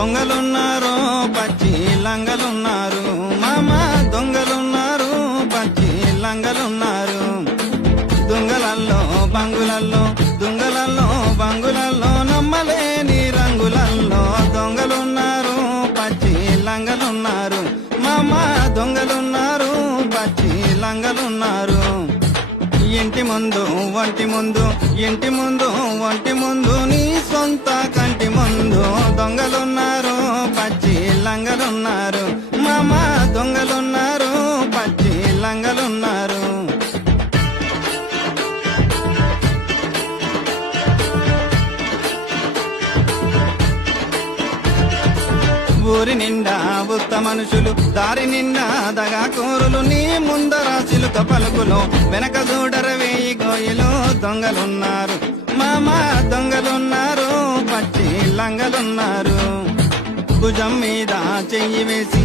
దొంగలున్నారు పచ్చి లంగలున్నారు మామ దొంగలున్నారు పచ్చి లంగలున్నారు దొంగలల్లో బంగులల్లో నమ్మలేని రంగులల్లో దొంగలున్నారు పచ్చి లంగలున్నారు మామ దొంగలున్నారు పచ్చి లంగలున్నారు ఇంటి ముందు ఒంటి ముందు నీ సొంత కంటి ముందు దొంగలున్నారు పచ్చి లంగలున్నారు మామ దొంగలున్నారు పచ్చి లంగలున్నారు ఊరి నిండా ఉత్త మనుషులు దారి నిండా దగా కూరులు నీ ముందర చిలుక పలుకులు వెనక చూడరవేయి గోయిలు దొంగలున్నారు మామ దొంగలున్నారు పచ్చి లంగలున్నారు భుజం మీద చెయ్యి వేసి